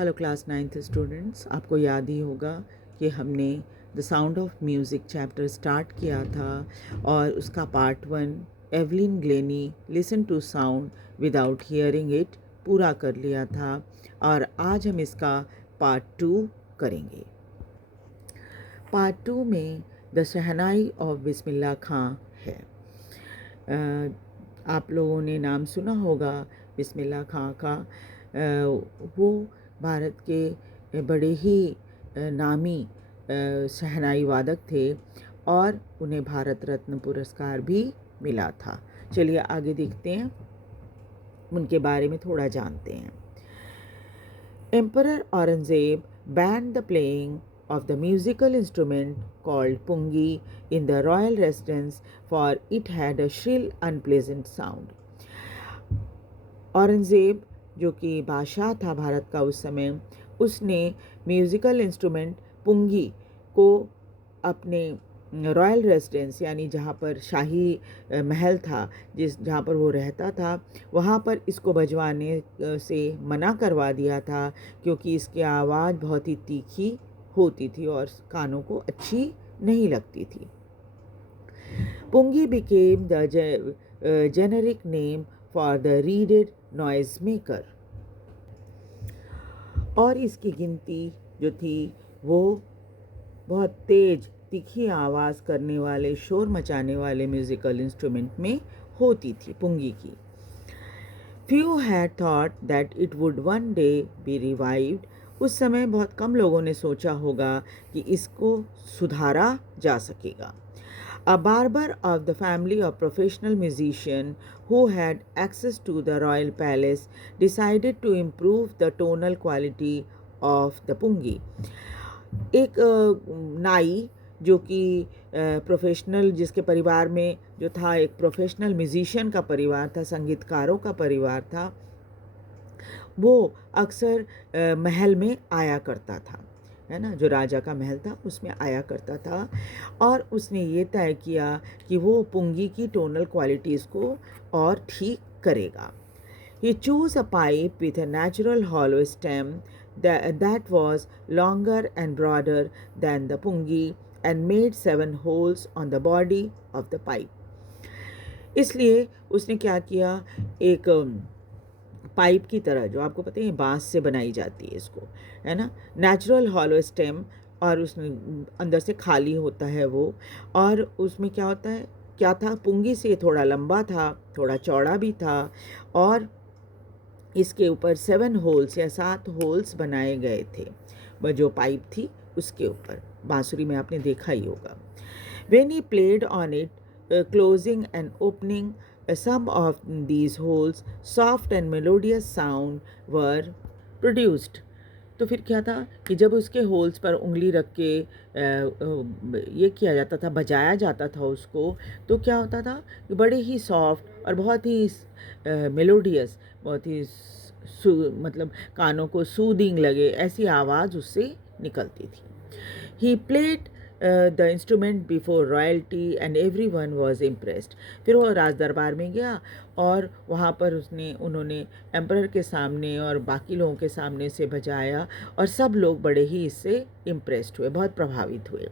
Hello class 9th students, आपको याद ही होगा कि हमने the sound of music chapter start किया था और उसका part 1 Evelyn Glennie listen to sound without hearing it पूरा कर लिया था और आज हम इसका पार्ट 2 करेंगे। पार्ट 2 में द शहनाई ऑफ बिस्मिल्लाह खां है। आप लोगों ने नाम सुना होगा बिस्मिल्लाह खां का। वो भारत के बड़े ही नामी शहनाई वादक थे और उन्हें भारत रत्न पुरस्कार भी मिला था। चलिए आगे देखते हैं, उनके बारे में थोड़ा जानते हैं। Emperor Aurangzeb banned the playing of the musical instrument called pungi in the royal residence, for it had a shrill, unpleasant sound. Aurangzeb जो कि बादशाह था भारत का उस समय, उसने म्यूज़िकल इंस्ट्रूमेंट पुंगी को अपने रॉयल रेजिडेंस यानी जहाँ पर शाही महल था, जहाँ पर वो रहता था, वहाँ पर इसको बजवाने से मना करवा दिया था क्योंकि इसकी आवाज़ बहुत ही तीखी होती थी और कानों को अच्छी नहीं लगती थी। पुंगी became the generic name for the reeded noise maker और इसकी गिनती जो थी वो बहुत तेज तीखी आवाज़ करने वाले, शोर मचाने वाले म्यूज़िकल इंस्ट्रूमेंट में होती थी पुंगी की। Few had thought that it would one day be revived. उस समय बहुत कम लोगों ने सोचा होगा कि इसको सुधारा जा सकेगा। A barber of the family of professional musician who had access to the royal palace decided to improve the tonal quality of the pungi. एक नाई जो कि प्रोफेशनल, जिसके परिवार में जो था एक प्रोफेशनल म्यूजिशियन का परिवार था, संगीतकारों का परिवार था, वो अक्सर महल में आया करता था, है ना, जो राजा का महल था उसमें आया करता था और उसने ये तय किया कि वो पुंगी की टोनल क्वालिटीज़ को और ठीक करेगा। He chose a pipe with a natural hollow stem that was longer and broader than the pungi and made 7 holes on the body of the pipe. इसलिए उसने क्या किया, एक पाइप की तरह, जो आपको पता है बांस से बनाई जाती है इसको, है ना, नेचुरल हॉलो स्टेम, और उसमें अंदर से खाली होता है वो, और उसमें क्या होता है, क्या था, पुंगी से थोड़ा लंबा था, थोड़ा चौड़ा भी था और इसके ऊपर 7 होल्स या 7 होल्स बनाए गए थे। वह जो पाइप थी उसके ऊपर, बांसुरी में आपने देखा ही होगा। When he played on it, closing and opening some of these holes, soft and melodious sound were produced. तो फिर क्या था कि जब उसके होल्स पर उंगली रख के ये किया जाता था, बजाया जाता था उसको, तो क्या होता था कि बड़े ही सॉफ्ट और बहुत ही मेलोडियस, बहुत ही मतलब कानों को सूदिंग लगे, ऐसी आवाज़ उससे निकलती थी। He played the instrument before royalty and everyone was impressed. फिर वो राज दरबार में गया और वहाँ पर उन्होंने एम्परर के सामने और बाकी लोगों के सामने से बजाया और सब लोग बड़े ही इससे इम्प्रेस्ड हुए, बहुत प्रभावित हुए।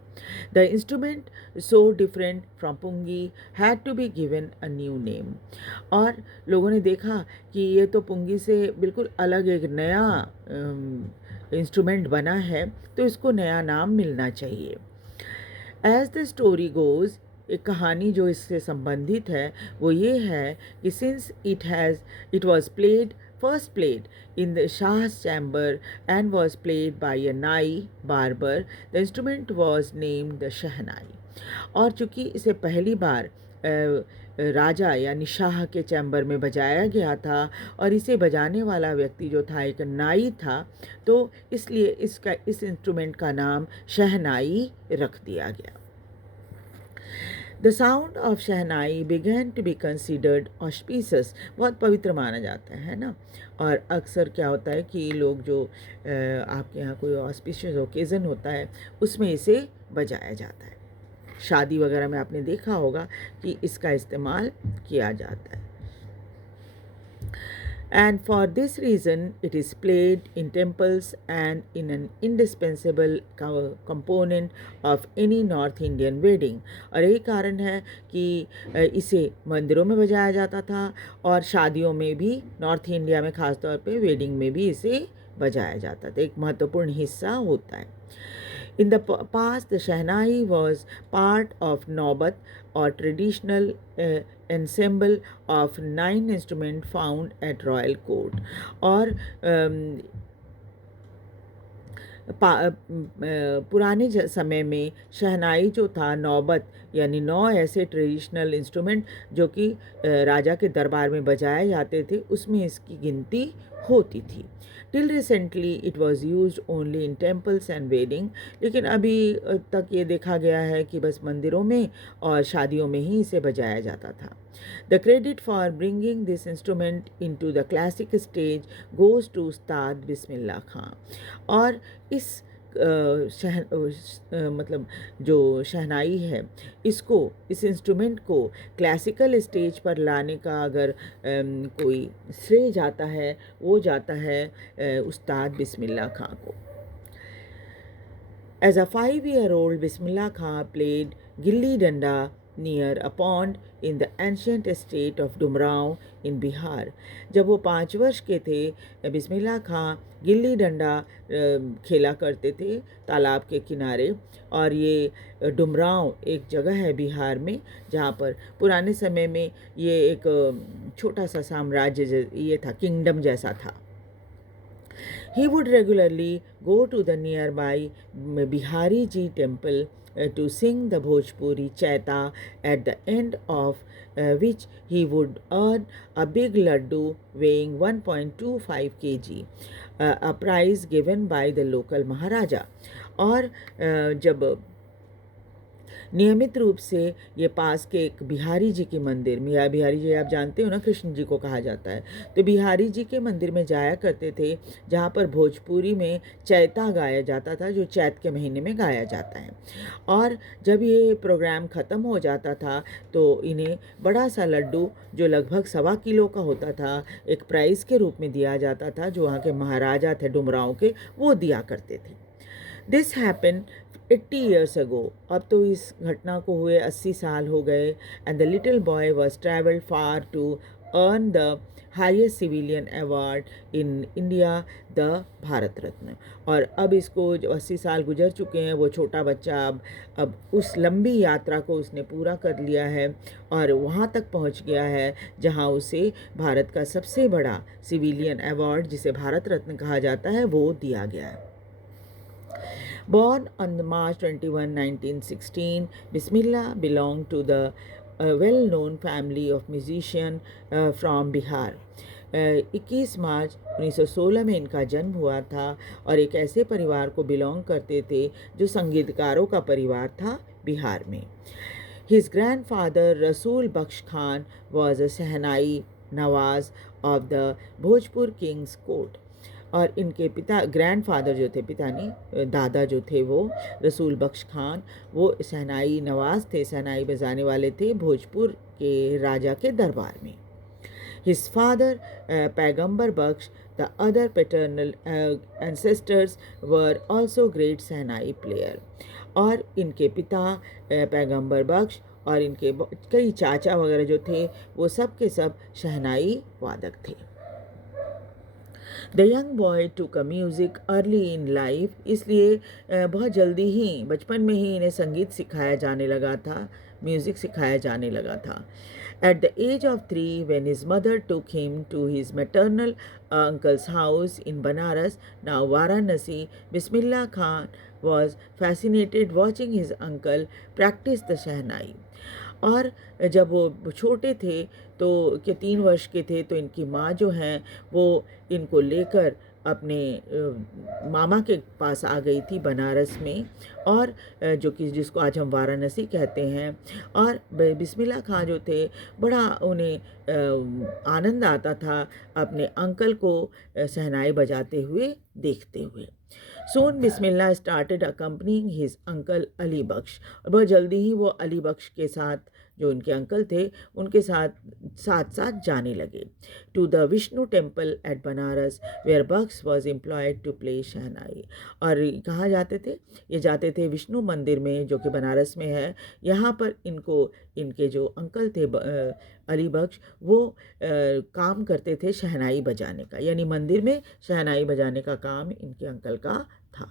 The instrument, so different from pungi, had to be given a new name. और लोगों ने देखा कि ये तो पुंगी से बिल्कुल अलग एक नया इंस्ट्रूमेंट बना है, तो इसको नया नाम मिलना चाहिए। एज द स्टोरी गोज़, एक कहानी जो इससे संबंधित है वो ये है कि since it was first played in the shah's chamber and was played by a nai barber, the instrument was named the shehnai. और चूँकि इसे पहली बार राजा यानी शाह के चैम्बर में बजाया गया था और इसे बजाने वाला व्यक्ति जो था एक नाई था, तो इसलिए इस इंस्ट्रूमेंट का नाम शहनाई रख दिया गया। The sound of shehnai began to be considered auspicious, बहुत पवित्र माना जाता है ना, और अक्सर क्या होता है कि लोग जो आपके यहाँ कोई ऑस्पिशियस ओकेज़न होता है उसमें इसे बजाया जाता है। शादी वगैरह में आपने देखा होगा कि इसका इस्तेमाल किया जाता है। And for this reason, it is played in temples and in an indispensable component of any North Indian wedding. और यही कारण है कि इसे मंदिरों में बजाया जाता था और शादियों में भी, नॉर्थ इंडिया में ख़ास तौर पे वेडिंग में भी इसे बजाया जाता था, एक महत्वपूर्ण हिस्सा होता है. In the past, the Shehnai was part of Naubat, or traditional ensemble of 9 instruments found at royal court. और पुराने समय में शहनाई जो था, नौबत यानी 9 ऐसे ट्रेडिशनल इंस्ट्रूमेंट जो कि राजा के दरबार में बजाए जाते थे, उसमें इसकी गिनती होती थी. Till recently it was use only in temples and wedding. लेकिन अभी तक ये देखा गया है कि बस मंदिरों में और शादियों में ही इसे बजाया जाता था. The credit for bringing this instrument into the classic stage goes to उस्ताद बिस्मिल्लाह खां. और इस मतलब जो शहनाई है, इस इंस्ट्रूमेंट को क्लासिकल स्टेज पर लाने का अगर कोई श्रेय जाता है, वो जाता है उस्ताद बिस्मिल्लाह खां को. As a 5-year-old, Bismillah Khan played gilli danda near a pond in the ancient state of Dumrao in Bihar. जब वो 5 वर्ष के थे, बिस्मिल्लाह खां गिल्ली डंडा खेला करते थे तालाब के किनारे. और ये डुमराव एक जगह है बिहार में, जहाँ पर पुराने समय में ये एक छोटा सा साम्राज्य ये था, किंगडम जैसा था. He would regularly go to the nearby Bihari Ji temple to sing the Bhojpuri Chaita, at the end of which he would earn a big laddu weighing 1.25 kg, a prize given by the local Maharaja. और जब नियमित रूप से ये पास के एक बिहारी जी के मंदिर, बिहारी जी आप जानते हो ना, कृष्ण जी को कहा जाता है, तो बिहारी जी के मंदिर में जाया करते थे, जहाँ पर भोजपुरी में चैता गाया जाता था, जो चैत के महीने में गाया जाता है. और जब ये प्रोग्राम ख़त्म हो जाता था तो इन्हें बड़ा सा लड्डू, जो लगभग 1.25 किलो का होता था, एक प्राइज़ के रूप में दिया जाता था, जो वहाँ के महाराजा थे डुमराव के, वो दिया करते थे. This happen 80 years ago. अब तो इस घटना को हुए 80 साल हो गए. And the little boy was travelled far to earn the highest civilian award in India, the Bharat Ratna. और अब इसको जो 80 साल गुजर चुके हैं, वो छोटा बच्चा अब उस लंबी यात्रा को उसने पूरा कर लिया है और वहाँ तक पहुँच गया है जहाँ उसे भारत का सबसे बड़ा सिविलियन अवार्ड, जिसे भारत रत्न कहा जाता है, वो दिया गया है. Born on March 21, 1916, Bismillah belonged to the well-known family of musicians from Bihar. 21 मार्च 1916 में इनका जन्म हुआ था और एक ऐसे परिवार को बिलोंग करते थे जो संगीतकारों का परिवार था बिहार में. His grandfather Rasool Bakhsh Khan was a Sehnai Nawaz of the Bhojpur King's Court. और इनके पिता, ग्रैंडफादर जो थे, पिता नहीं दादा जो थे, वो रसूल बख्श खान, वो शहनाई नवाज थे, शहनाई बजाने वाले थे भोजपुर के राजा के दरबार में. His father Paigambar Bakhsh, the other paternal ancestors were also great shehnai player. और इनके पिता पैगंबर बख्श और इनके कई चाचा वगैरह जो थे, वो सब के सब शहनाई वादक थे. द यंग बॉय टूक a music early in life. इसलिए बहुत जल्दी ही, बचपन में ही इन्हें संगीत सिखाया जाने लगा था, म्यूज़िक सिखाया जाने लगा था. At the age of 3, when his mother took him to his maternal uncle's house in Banaras, now Varanasi, Bismillah Khan was fascinated watching his uncle practice the Shehnai. और जब वो छोटे थे, तो 3 वर्ष के थे, तो इनकी माँ जो हैं वो इनको लेकर अपने मामा के पास आ गई थी बनारस में, और जो कि जिसको आज हम वाराणसी कहते हैं. और बिस्मिल्लाह खां जो थे, बड़ा उन्हें आनंद आता था अपने अंकल को शहनाई बजाते हुए देखते हुए. Soon Bismillah started accompanying his uncle Ali Baksh. और बहुत जल्दी ही वो अली बख्श के साथ जो उनके अंकल थे उनके साथ साथ साथ जाने लगे। To the Vishnu temple at Banaras where Bux was employed to play shehnai. और कहाँ जाते थे? ये जाते थे विष्णु मंदिर में जो कि बनारस में है। यहाँ पर इनके जो अंकल थे अली बख्श, वो काम करते थे शहनाई बजाने का, यानी मंदिर में शहनाई बजाने का काम इनके अंकल का था,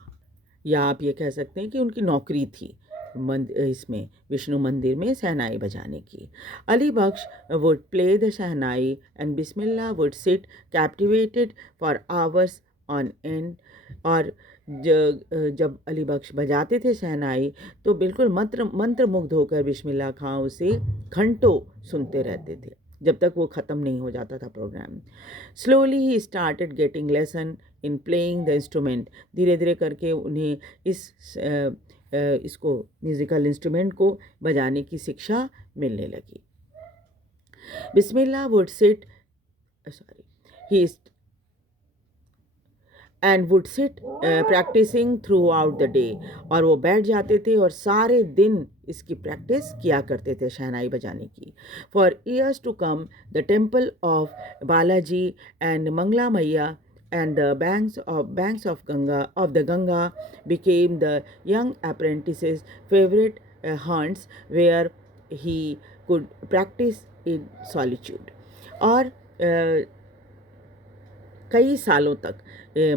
या आप ये कह सकते हैं कि उनकी नौकरी थी इसमें विष्णु मंदिर में शहनाई बजाने की। Ali Bakhsh would play the shehnai and Bismillah would sit captivated for hours on end. और जब अली बख्श बजाते थे शहनाई तो बिल्कुल मंत्रमुग्ध होकर बिस्मिल्लाह खां उसे घंटों सुनते रहते थे जब तक वो ख़त्म नहीं हो जाता था program. Slowly he started getting lesson in playing the instrument. धीरे धीरे करके उन्हें इसको म्यूज़िकल इंस्ट्रूमेंट को बजाने की शिक्षा मिलने लगी। Bismillah would sit here and would sit practising throughout the day. और वो बैठ जाते थे और सारे दिन इसकी प्रैक्टिस किया करते थे शहनाई बजाने की। For years to come the temple of Balaji and Mangala Maiya and the banks of the Ganga became the young apprentice's favorite haunts where he could practice in solitude। और कई सालों तक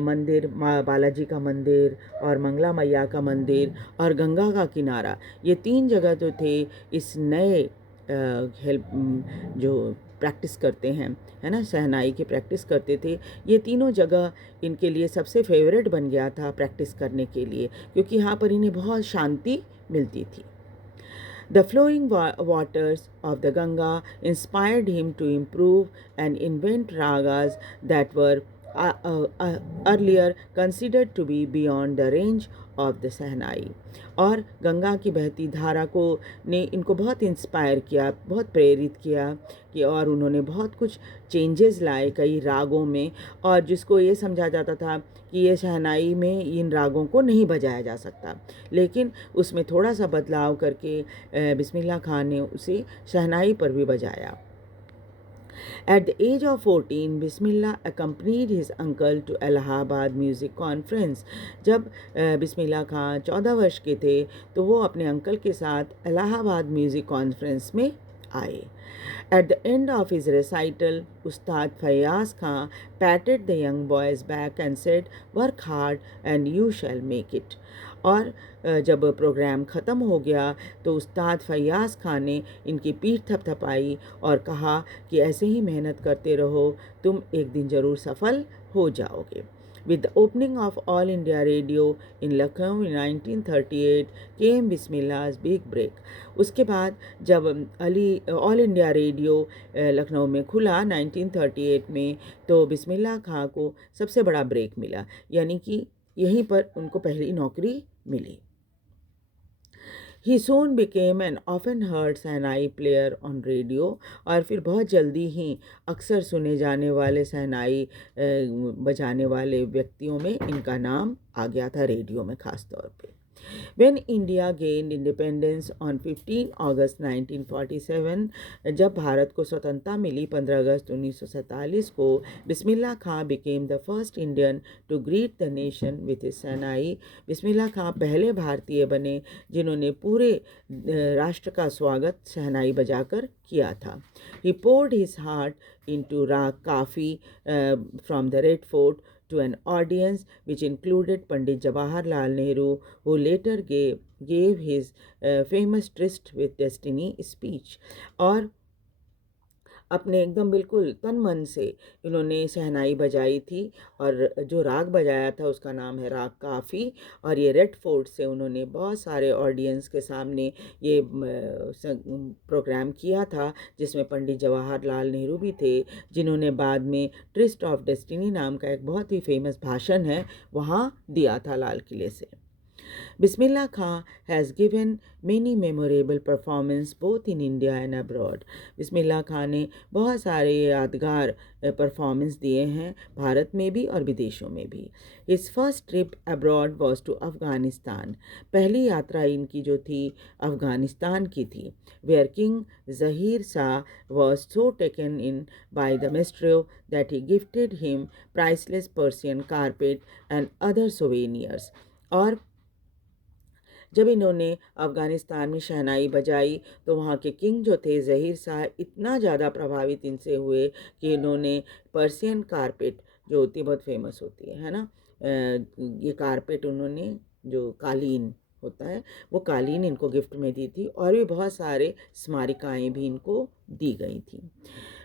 मंदिर, माँ बालाजी का मंदिर और मंगला मैया का मंदिर और गंगा का किनारा, ये 3 जगह तो थे इस नए जो प्रैक्टिस करते हैं, है ना, शहनाई की प्रैक्टिस करते थे, ये तीनों जगह इनके लिए सबसे फेवरेट बन गया था प्रैक्टिस करने के लिए, क्योंकि यहाँ पर इन्हें बहुत शांति मिलती थी। The flowing waters of the Ganga inspired him to improve and invent ragas that were earlier considered to be beyond the range of the Sahnai। और गंगा की बहती धारा को ने इनको बहुत इंस्पायर किया, बहुत प्रेरित किया कि और उन्होंने बहुत कुछ चेंजेस लाए कई रागों में, और जिसको ये समझा जाता था कि ये शहनाई में इन रागों को नहीं बजाया जा सकता, लेकिन उसमें थोड़ा सा बदलाव करके बिस्मिल्लाह खान ने उसे शहनाई पर भी बजाया। At the age of 14, Bismillah accompanied his uncle to Allahabad Music Conference। जब बिस्मिल्लाह खां 14 वर्ष के थे तो वो अपने अंकल के साथ इलाहाबाद म्यूज़िक कॉन्फ्रेंस में आए। At the end of his recital, Ustad Fayyaz Khan patted the young boy's back and said, "Work hard and you shall make it." और जब प्रोग्राम ख़त्म हो गया तो उस्ताद फैयाज़ खान ने इनकी पीठ थपथपाई और कहा कि ऐसे ही मेहनत करते रहो, तुम एक दिन ज़रूर सफल हो जाओगे। With the opening of All India Radio in Lucknow in 1938 came बिस्मिल्लाह's big break। उसके बाद जब ऑल इंडिया रेडियो लखनऊ में खुला 1938 में, तो बिस्मिल्लाह खां को सबसे बड़ा ब्रेक मिला, यानी कि यहीं पर उनको पहली नौकरी मिली। He soon became an often heard shehnai player on radio। और फिर बहुत जल्दी ही अक्सर सुने जाने वाले शहनाई बजाने वाले व्यक्तियों में इनका नाम आ गया था रेडियो में ख़ास तौर पे। When India gained independence on 15 August 1947, जब भारत को स्वतंत्रता मिली 15 अगस्त 1947 को, बिस्मिल्लाह खां became the first Indian to greet the nation with his शहनाई। बिस्मिल्लाह खां पहले भारतीय बने जिन्होंने पूरे राष्ट्र का स्वागत शहनाई बजाकर किया था। He poured his heart into राग काफ़ी from the Red Fort to an audience which included Pandit Jawaharlal Nehru, who later gave his famous Tryst with Destiny speech। और अपने एकदम बिल्कुल तन मन से इन्होंने शहनाई बजाई थी, और जो राग बजाया था उसका नाम है राग काफ़ी। और ये रेड फोर्ट से उन्होंने बहुत सारे ऑडियंस के सामने ये प्रोग्राम किया था, जिसमें पंडित जवाहरलाल नेहरू भी थे, जिन्होंने बाद में ट्रिस्ट ऑफ डेस्टिनी नाम का एक बहुत ही फेमस भाषण है वहाँ दिया था लाल किले से। Bismillah Khan has given many memorable performances both in India and abroad. Bismillah Khan ने बहुत सारे यादगार परफॉर्मेंस दिए हैं भारत में भी और विदेशों में भी. His first trip abroad was to Afghanistan. पहली यात्रा इनकी जो थी अफगानिस्तान की थी, where King Zahir Shah was so taken in by the maestro that he gifted him priceless Persian carpet and other souvenirs. और जब इन्होंने अफ़गानिस्तान में शहनाई बजाई तो वहाँ के किंग जो थे ज़हीर शाह इतना ज़्यादा प्रभावित इनसे हुए कि इन्होंने पर्शियन कारपेट जो होती है बहुत फेमस होती है ना, ये कारपेट उन्होंने जो कालीन होता है वो कालीन इनको गिफ्ट में दी थी और भी बहुत सारे स्मारिकाएँ भी इनको दी गई थी.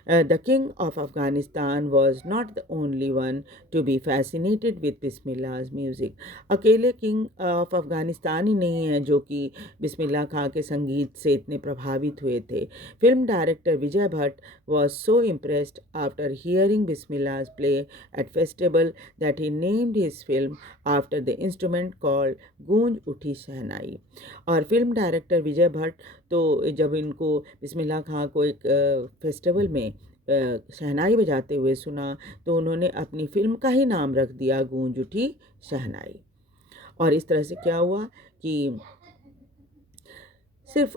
The king of Afghanistan was not the only one to be fascinated with बिस्मिल्लाह's music. अकेले किंग ऑफ अफ़गानिस्तान ही नहीं है जो कि बिस्मिल्लाह खां के संगीत से इतने प्रभावित हुए थे. Film director Vijay Bhatt was so impressed after hearing Bismillah's play at festival that he named his film after the instrument called गूंज उठी शहनाई. और फिल्म डायरेक्टर विजय भट्ट तो जब इनको बिस्मिल्लाह खां को एक फेस्टिवल में शहनाई बजाते हुए सुना तो उन्होंने अपनी फिल्म का ही नाम रख दिया गूंज उठी शहनाई. और इस तरह से क्या हुआ कि सिर्फ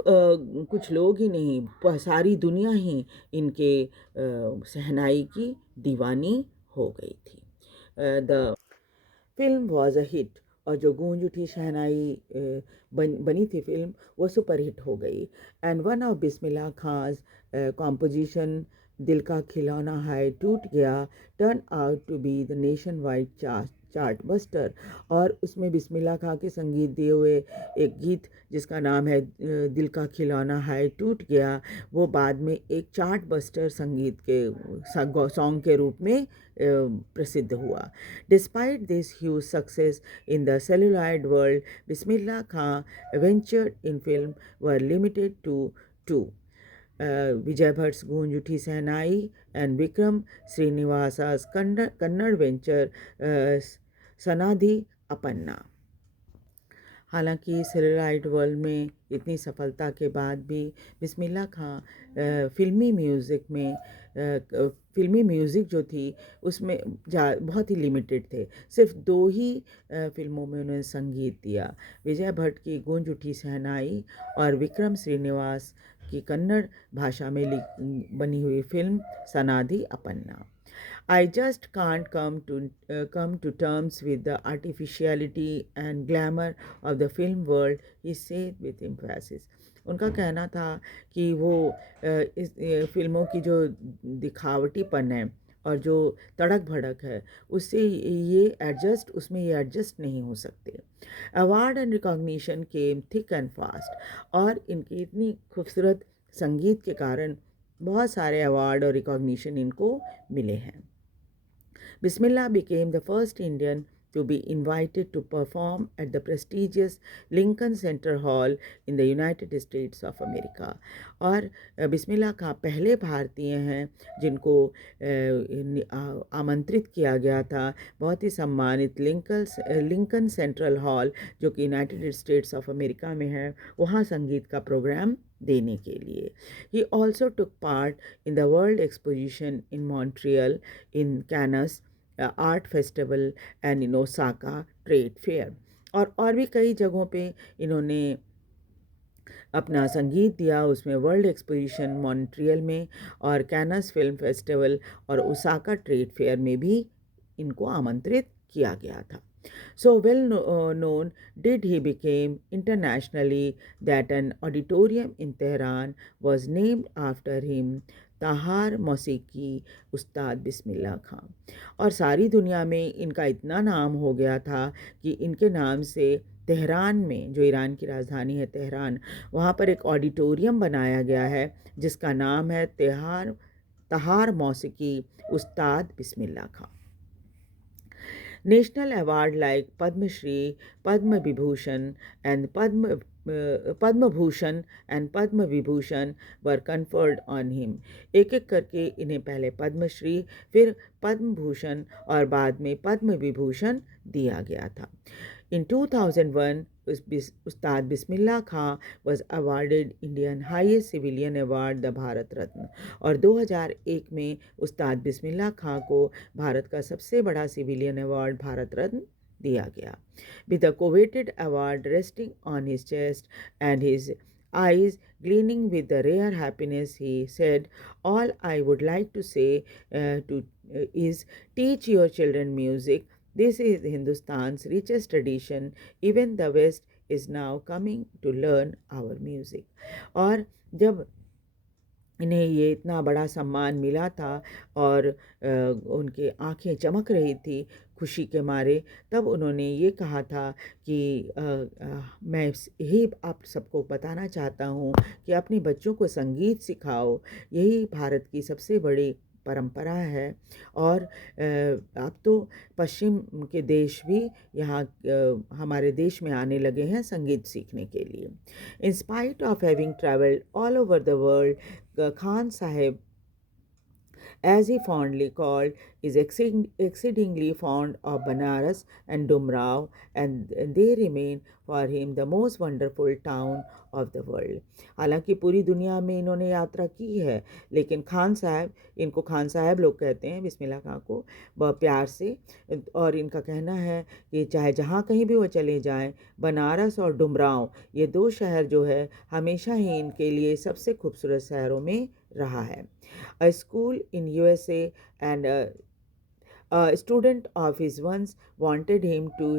कुछ लोग ही नहीं सारी दुनिया ही इनके शहनाई की दीवानी हो गई थी. The film was a hit और जो गूंज उठी शहनाई बनी थी फिल्म वो सुपर हिट हो गई. And one of Bismillah Khan's composition दिल का खिलौना है टूट गया turn out to be the nation wide chart buster. और उसमें बिस्मिल्लाह खां के संगीत दिए हुए एक गीत जिसका नाम है दिल का खिलौना है टूट गया वो बाद में एक चार्ट बस्टर संगीत के सॉन्ग के रूप में प्रसिद्ध हुआ. Despite this huge success in the celluloid world, Bismillah Khan ventured in film were limited to two. Vijay Bhatt's Goonj Uthi Sehnai and Vikram Srinivasa's Kannada venture Sanadhi Apanna. हालांकि celluloid world में इतनी सफलता के बाद भी बिस्मिल्लाह खां फिल्मी music जो थी उसमें बहुत ही लिमिटेड थे. सिर्फ 2 ही फिल्मों में उन्होंने संगीत दिया, विजय भट्ट की गूंज उठी शहनाई और विक्रम श्रीनिवास की कन्नड़ भाषा में बनी हुई film Sanadhi Appanna. I just can't come to terms with the artificiality and glamour of the film world, he said with emphasis. उनका कहना था कि वो इस फिल्मों की जो दिखावटीपन है और जो तड़क भड़क है उससे उसमें ये एडजस्ट नहीं हो सकते. Award and recognition came thick and fast और इनकी इतनी खूबसूरत संगीत के कारण बहुत सारे अवार्ड और रिकॉग्निशन इनको मिले हैं. Bismillah became the first Indian to be invited to perform at the prestigious Lincoln Center Hall in the United States of America. और बिस्मिल्लाह खां पहले भारतीय हैं जिनको आमंत्रित किया गया था बहुत ही सम्मानित लिंकन सेंट्रल हॉल जो कि यूनाइटेड स्टेट्स ऑफ अमेरिका में है वहाँ संगीत का प्रोग्राम देने के लिए. He also took part in the World Exposition in Montreal, in Cannes art festival and in Osaka trade fair. और भी कई जगहों पे इन्होंने अपना संगीत दिया. उसमें वर्ल्ड एक्सपोजिशन मॉन्ट्रियल में और कैनस फिल्म फेस्टिवल और ओसाका ट्रेड फेयर में भी इनको आमंत्रित किया गया था. So well known did he became internationally that an auditorium in Tehran was named after him, ताहार मौसीकी उस्ताद बिस्मिल्लाह खां. और सारी दुनिया में इनका इतना नाम हो गया था कि इनके नाम से तेहरान में जो ईरान की राजधानी है तेहरान वहाँ पर एक ऑडिटोरियम बनाया गया है जिसका नाम है ताहार मौसीकी उस्ताद बिस्मिल्लाह खां. National award like Padma Shri, Padma Vibhushan and Padma Bhushan and Padma Vibhushan were conferred on him. एक एक करके इन्हें पहले पद्म श्री फिर पद्म भूषण और बाद में पद्म विभूषण दिया गया था. In 2001, Ustad Bismillah Khan was awarded Indian highest civilian award, the Bharat Ratna. और 2001 में उस्ताद बिस्मिल्लाह खां को भारत का सबसे बड़ा सिविलियन अवार्ड भारत रत्न दिया गया. With the coveted award resting on his chest and his eyes gleaming with the rare happiness, he said, "All I would like to say is teach your children music. This is Hindustan's richest tradition. Even the West is now coming to learn our music." और जब इन्हें ये इतना बड़ा सम्मान मिला था और उनके आंखें चमक रही थी खुशी के मारे, तब उन्होंने ये कहा था कि मैं यही आप सबको बताना चाहता हूँ कि अपने बच्चों को संगीत सिखाओ, यही भारत की सबसे बड़ी परंपरा है. और अब तो पश्चिम के देश भी यहाँ हमारे देश में आने लगे हैं संगीत सीखने के लिए. In spite of having travelled all over the world, Khan Saheb, as he fondly called, is exceedingly fond of Banaras and Dumrao, and they remain for him the most wonderful town of the world. हालांकि पूरी दुनिया में इन्होंने यात्रा की है, लेकिन खान साहब, इनको खान साहब लोग कहते हैं बिस्मिल्लाह खां को बहुत प्यार से, और इनका कहना है कि चाहे जहाँ कहीं भी वो चले जाएं, बनारस और डुमरांव ये दो शहर जो है हमेशा ही इनके लिए सबसे खूबसूरत शहरों में रहा है. A school in USA and a student of his once wanted him to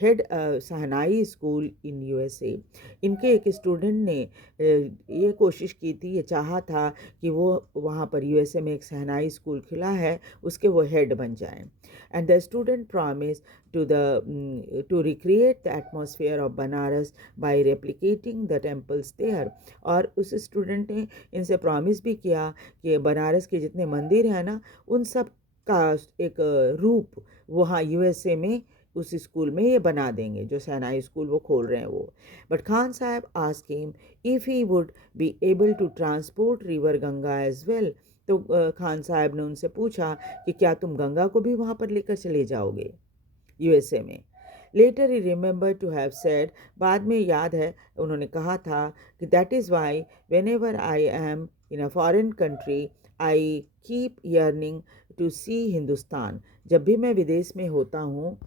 head shehnai school in USA. इनके एक स्टूडेंट ने ये कोशिश की थी, ये चाहा था कि वो वहाँ पर यूएसए में एक सहनाई स्कूल खुला है, उसके वो हेड बन जाएं. And the student promise to recreate the atmosphere of Banaras by replicating the temples there. और उस स्टूडेंट ने इनसे प्रॉमिस भी किया कि बनारस के जितने मंदिर हैं ना, उन सब का एक रूप वहाँ यूएसए में उस स्कूल में ये बना देंगे, जो सहनाई स्कूल वो खोल रहे हैं वो. But Khan Sahab asked him if he would be able to transport river Ganga as well. तो खान साहब ने उनसे पूछा कि क्या तुम गंगा को भी वहाँ पर लेकर चले जाओगे यूएसए में. Later he remember to have said, बाद में याद है उन्होंने कहा था कि that is why whenever I am in a foreign country I keep yearning to see Hindustan. जब भी मैं विदेश में होता हूँ,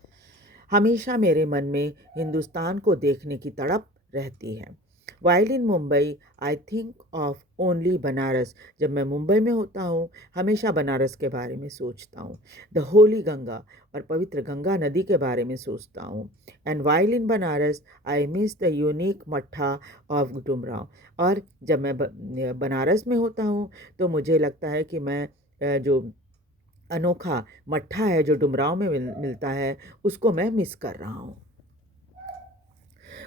हमेशा मेरे मन में हिंदुस्तान को देखने की तड़प रहती है. While in Mumbai I think of only Banaras. जब मैं मुंबई में होता हूँ, हमेशा बनारस के बारे में सोचता हूँ. द होली गंगा, और पवित्र गंगा नदी के बारे में सोचता हूँ. And while in Banaras I miss the unique मट्ठा ऑफ डुमराव. और जब मैं बनारस में होता हूँ तो मुझे लगता है कि मैं जो अनोखा मट्ठा है जो डुमराव में मिलता है, उसको मैं मिस कर रहा हूँ.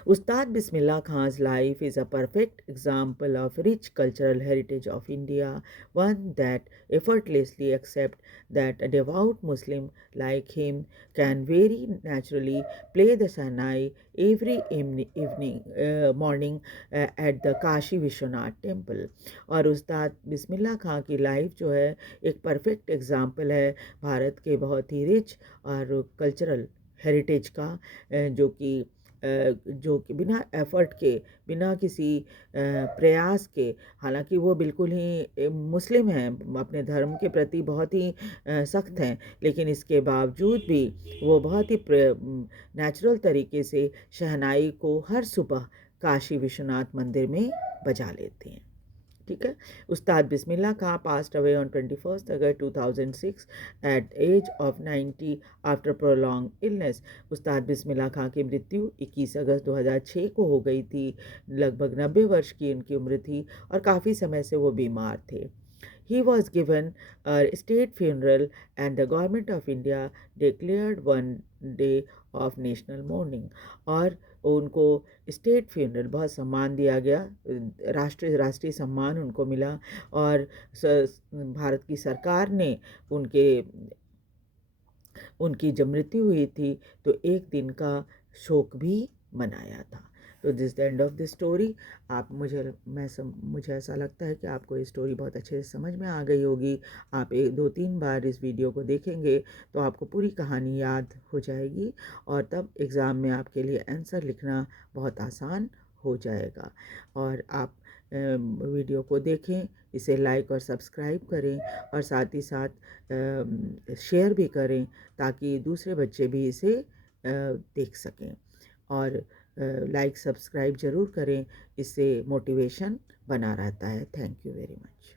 Ustad Bismillah Khan's life is a perfect example of rich cultural heritage of India, one that effortlessly accepts that a devout Muslim like him can very naturally play the Sahnai every morning at the Kashi Vishwanath temple. और उस्ताद बिस्मिल्लाह खां की life जो है एक perfect example है भारत के बहुत ही rich और cultural heritage का, जो कि बिना एफ़र्ट के, बिना किसी प्रयास के, हालांकि वो बिल्कुल ही मुस्लिम हैं, अपने धर्म के प्रति बहुत ही सख्त हैं, लेकिन इसके बावजूद भी वो बहुत ही नेचुरल तरीके से शहनाई को हर सुबह काशी विश्वनाथ मंदिर में बजा लेते हैं. ठीक है. उस्ताद बिस्मिल्लाह खां passed away on 21st August 2006 at age of 90 after prolonged illness. उस्ताद बिस्मिल्लाह खां की मृत्यु 21 अगस्त 2006 को हो गई थी. लगभग 90 वर्ष की उनकी उम्र थी और काफ़ी समय से वो बीमार थे. He was given a state funeral and the government of India declared one day of national mourning. और उनको स्टेट फ्यूनरल बहुत सम्मान दिया गया, राष्ट्रीय सम्मान उनको मिला, और भारत की सरकार ने उनकी जब मृत्यु हुई थी तो एक दिन का शोक भी मनाया था. तो this the end of the story. आप मुझे ऐसा लगता है कि आपको ये स्टोरी बहुत अच्छे से समझ में आ गई होगी। आप 2-3 बार इस वीडियो को देखेंगे तो आपको पूरी कहानी याद हो जाएगी और तब एग्ज़ाम में आपके लिए आंसर लिखना बहुत आसान हो जाएगा। और आप वीडियो को देखें, इसे लाइक और सब्सक्राइब करें और साथ ही साथ शेयर भी करें ताकि दूसरे बच्चे भी इसे देख सकें। और लाइक सब्सक्राइब ज़रूर करें, इससे मोटिवेशन बना रहता है। Thank you very much.